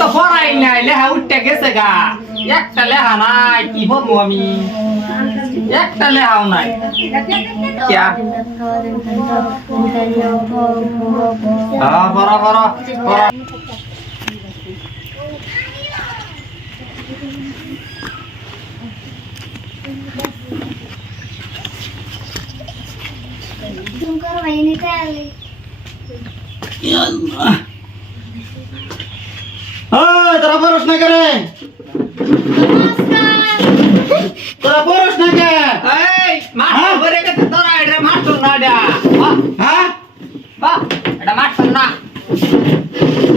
তো পড়াই নাই লেহা উঠতে গেছে গা একটা লেহা নাই কি বলবো আমি একটা লেহাও নাই क्या बड़ा बड़ा बड़ा तुम करो वही निकाल तेरा परोस ना करे तेरा परोस ना क्या मास्टर बरे के तोरा एडरे मास्टर ना डा हां बा एडा मास्टर ना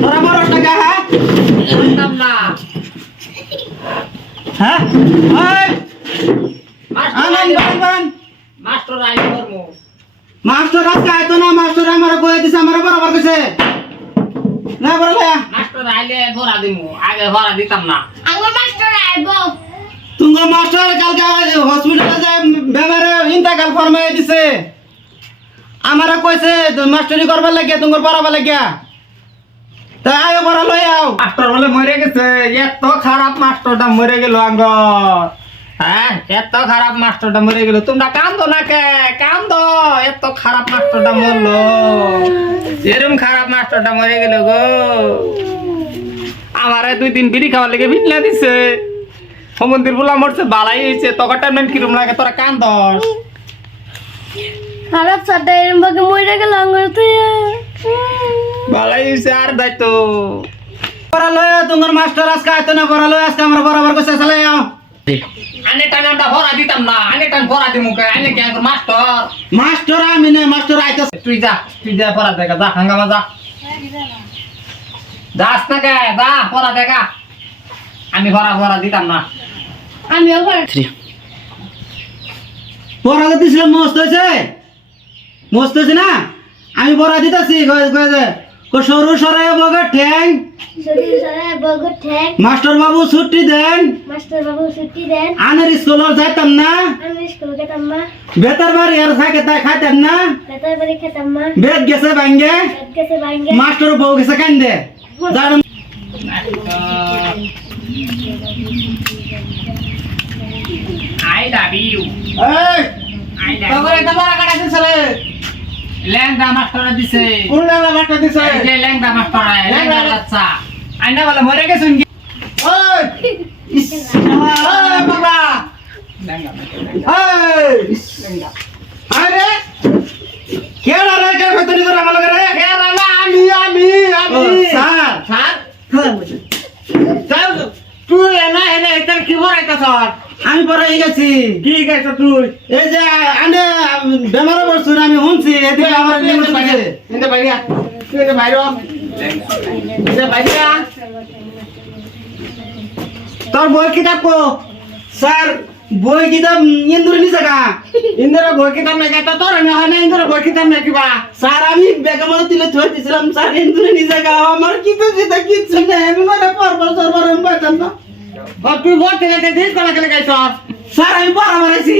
तेरा परोस ना क्या है तब ना हां ओए मास्टर मास्टर आई करमु मास्टर आज काय तो ना मास्टर हमारा कोई दिस हमारा बराबर कैसे ना बरले मास्टर आइले भरा दिमु आगे भरा दितम ना आंगो मास्टर आइबो तुंगो मास्टर कल का हॉस्पिटल जाए बेमारे इंतकाल फरमाए दिसे हमारा कैसे मास्टरी करबा लगे तुंगो बराबर लगे तो आयो बरा लय आओ मास्टर बोले मरे गेছে এত খারাপ মাস্টারটা মরে গেল আঙ্গ হ্যাঁ এত খারাপ মাস্টারটা মরে গেল তোমরা কান্দো না কে কান্দো এত খারাপ মাস্টারটা মরলো এরকম খারাপ মাস্টারটা মরে গেল গো আমারে 2 দিন বিড়ি খাওয়ার লাগে বিটলা দিছে সমন্দির বলা মরছে বালাই হইছে তখন টাইম কিরম লাগে তোরা কান্দস খারাপ সাথে এরম ভাবে মরে গেল আঙ্গুর তুই বালাই হইছে আর দাইতো পড়া লয় তোমার মাস্টার আজকে আইতো না পড়া লয় আজকে আমরা বরাবর কইছে চলে যাও আনে টানাটা ভরা দিতাম না আনে টান ভরা দিমু কে আনে কি আর মাস্টার মাস্টার আমি না মাস্টার আইতাছে তুই যা পড়া দেখা যা হাঙ্গামা যা যাস না কে যা পড়া দেখা আমি ভরা দিতাম না আমি ওভার পড়া দিছিলাম মস্ত হইছে না আমি পড়া দিতাছি কই সরু সরে বগে ঠ্যাং সরি সরে বগু ঠেক মাস্টার বাবু ছুটি দেন মাস্টার বাবু ছুটি দেন আনের স্কুলে যাইতাম না আমি স্কুল যেতাম না বেতার বাড়ি আর থাকে তাই খাইতাম না বেতার বাড়ি খেতাম না বেদ গেছে ভাঙ্গে বেদ গেছে ভাঙ্গে মাস্টার বউ গেছে কান্দে জানো আই লাভ ইউ এই তোরে তোমার কাটা দিছলে ল্যাংদা মাস্টার দিছে কোন ল্যাংদা মাস্টার দিছে এই যে ল্যাংদা মাস্টার ল্যাংদা বাচ্চা আইনা বলে মরে গেছুন ওই ওই বাবা ল্যাংদা এই ল্যাংদা আরে কেডা রে কে ভেতরি করে আমল করে কেডা না আমি স্যার স্যার তুই না এনে এটা কি বড়াইতা স্যার আমি পড়াই গেছি কি গেছ তুই এই যে আনে বেমার বসছ আমি শুনছি এদিকে আমার নিউজ আছে এন্ড বাইরিয়া তুই এনে বাইরো এনে বাইরিয়া তোর বই কিতাব কো স্যার বই কিতাব ইন্দুর নিছে কা ইন্দুর বই কিতাব না কাটা তোর না হয় না ইন্দুর বই কিতাব না কিবা স্যার আমি বেগমল দিলে থই দিছিলাম স্যার ইন্দুর নিছে কা আমার কিছু না আমি মানে পরপর সরবরাহ পাইতাম না তুই বলতে গেছে ঠিক কলা কেন গাইছ স্যার আমি বরাবর আছি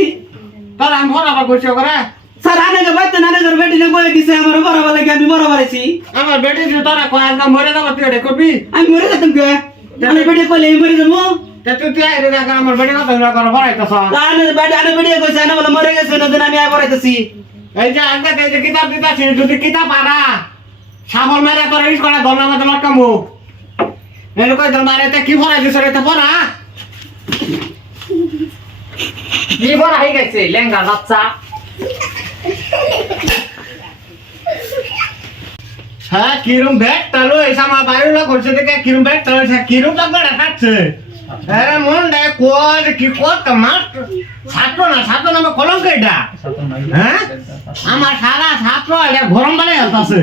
তোর আমি বরাবর কইছো করে স্যার আনে গে বাইতে না রে বেটি না কই দিছে আমার বরাবর লাগে আমি বরাবর আছি আমার বেটি যে তোরা কয় না মরে যাব তুই এটা করবি আমি মরে যেতাম কে আমি বেটি কইলে মরে যাবো তে তুই আই রে দেখা আমার বেটি কথা না কর বড়াইতাছ আনে বেটি কইছে না বলে মরে গেছে না দিন আমি আই বড়াইতাছি এই যে আগে এই যে কিতাব দিতাছি যদি কিতাব আনা সাবল মেরে তোর ইস করে ধন্যবাদ তোমার কামু এর কই দল মারে তে কি ভরা দিছ রে তে পড়া কি ভরা হই গেছে লেঙ্গা বাচ্চা হ্যাঁ কিরম ব্যাগ তালো এসা মা বাইরে লোক হচ্ছে দেখে কিরম ব্যাগ তালো কিরম টাকা খাচ্ছে আরে মন দে কোজ কি কোজ কামার ছাত্র নামে কলঙ্ক এটা হ্যাঁ আমার সারা ছাত্র এটা গরম বালে আছে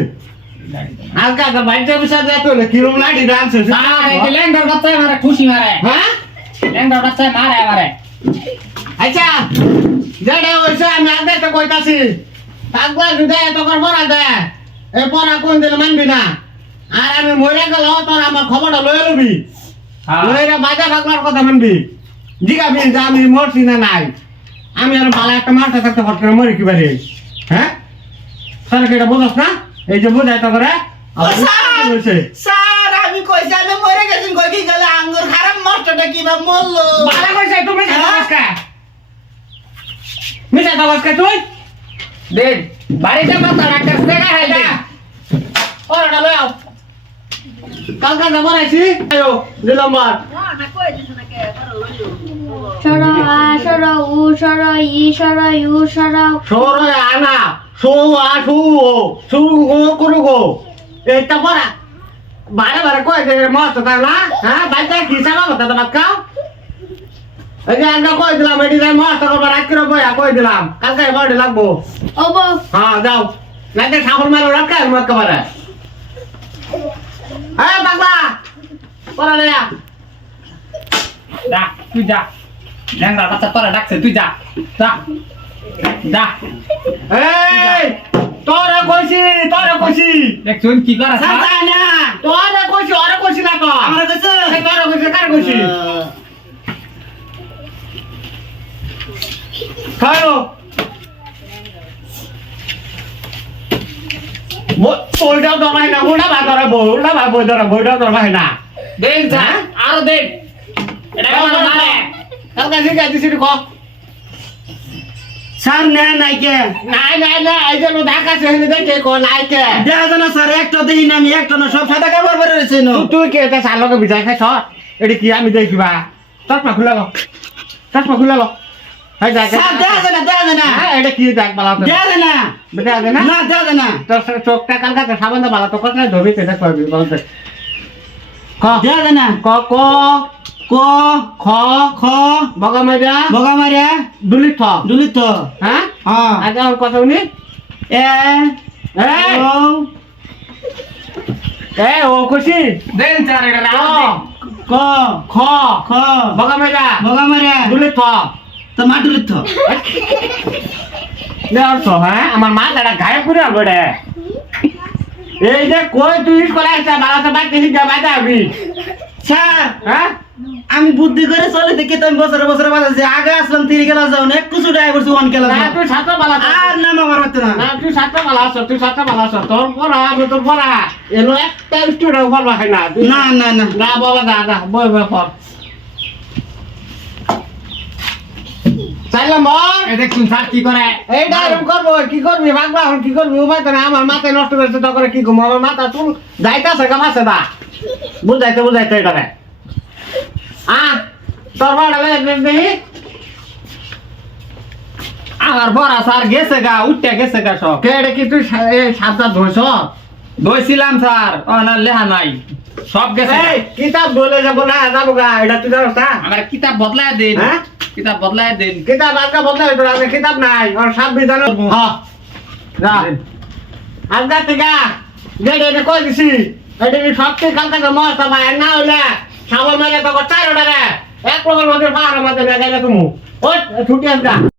আজকে আগে বাইরে বিষয় দেয় তো কিরম লাঠি ডান্স আরে লেঙ্গার বাচ্চা মারে খুশি মারে হ্যাঁ লেঙ্গার বাচ্চা মারে আচ্ছা যেটা হইছে আমি আগে তো কইতাছি তাকবা যদি এত কর পড়া দে এ পড়া কোন দিন মানবি না আর আমি মরে গেল তোর আমার খবরটা লয়ে লবি লইরা বাজা পাগলার কথা মানবি জিগাবি যে আমি মরছি না নাই আমি আর ভালো একটা মারতে থাকতে হট করে মরি কি পারি হ্যাঁ স্যার এটা বুঝছ না এই যে বুঝাই তো করে স্যার আমি কইছি আমি মরে গেছি কই কি গেলে আঙ্গুর খারাপ নষ্টটা কিবা মরলো ভালো কইছে তুমি মিছা দবাসকা তুই দেখ বাড়িতে মাথা রাখতে দেখা হয় না ওরা লই আও কালকা যাবার আইছি আয়ো দিলাম মার সরো আ সরো উ সরো ই সরো ইউ সরো সরে আনা সো আসু সু গো করু গো এটা পড়া বারে বারে কই যে মস্ত তা না হ্যাঁ বাইটা কি সাবা হতা তোমার কাও এই যে আমরা কই দিলাম এডি যে মস্ত করবা রাখ করে বইয়া কই দিলাম কালকে বডি লাগবো ও বউ হ্যাঁ যাও নাইতে ছাগল মারো রাখা মত কবারে হ্যাঁ বাবা পড়া লে যা তুই যা ল্যাংড়া বাচ্চা তোরা ডাকছে তুই যা যা যা এই তোরে কইছি দেখছুন কি করা স্যার যায় না তোরে কইছি ওরে কইছি না তো আমরা কইছে এই তোরে কইছি কার কইছি খাও বইটাও দরবাই না ওটা বা ধরাবো ওটা বা বই ধরাবো ওইটাও দরবাই না দেখ যা আরো দেখ এটা আমার মারে কালকে ঠিক আছে সেটা কো স্যার না নাই কে নাই এই যে ঢাকা শহরে দেখে কো নাই কে দেখা যায় না স্যার একটা দেখি না আমি একটা না সব সাদা কাপড় পরে রয়েছে না তুই কে এটা চালকে বিজাই খাইছ এটি কি আমি দেখিবা চশমা খুলে লো চশমা খুলে লো হাই দেখ স্যার দেখা যায় না হ্যাঁ এটা কি দেখ বালা তো দেখা যায় না দেখা যায় না না দেখা যায় না তোর চোখটা কালকাতে সাবান দা বালা তো কত ধবি পেটা করবি বলতে ক দেখা যায় না ক ক ক খ খ বগামারিয়া বগামারিয়া দুলিত দুলিত হ্যাঁ হ্যাঁ আজ আমার কথা উনি এ এই ও ও খুশি দেখ যা রে ক ক খ খ বগামারিয়া বগামারিয়া দুলিত তো মাটুলিত অর্থ হ্যাঁ আমার মা দাদা গায়ে পুরে বড়ে এই যে কই তুই স্কুলে আসছে বালাতে বাইতে শিখা বাইতে আবি স্যার হ্যাঁ আমি বুদ্ধি করে চলে দেখি তো আমি বছরে বছরে বাজাচ্ছি আগে আসলাম 3 খেলা যাও না একটু ছুটে আই করছি 1 খেলা না তুই ছাত্র বালা আর নাম আমার হচ্ছে না না তুই ছাত্র বালা আছ তোর পড়া আমি তোর পড়া এলো একটা স্টুডেন্ট পড়বা হয় না না না না না বাবা দাদা বই বই পড় চাইলাম বল এই দেখছুন স্যার কি করে এইটা এরকম করবো কি করবি ভাগবা এখন কি করবি উপায় তো না আমার মাথায় নষ্ট করেছে তো করে কি করবো আমার মাথা চুল যাইতাছে কামাছে দা বুঝাইতে এটা রে তোর বড় দেখি আমার বড়া স্যার গেছে গা উঠতে গেছে গা সব কে এটা কি তুই সাতটা ধরছ দইছিলাম স্যার ও না লেহা নাই সব গেছে এই কিতাব বলে যাবো না যাবো গা এটা তুই জানোস না আমার কিতাব বদলায় দিন হ্যাঁ? কিতাব বদলায় দিন কিতাব আজকে বদলে হইতো আমি কিতাব নাই আর সব বিধান হ্যাঁ যা আজকে থেকে যেটা এটা কই দিছি এটা সব থেকে কালকে মস্ত ভাই না হইলে সাবল মাইলে তো 4 রে এক প্রকার মধ্যে পাহাড়ের মধ্যে গেলে তুমি ওই ছুটি আসবা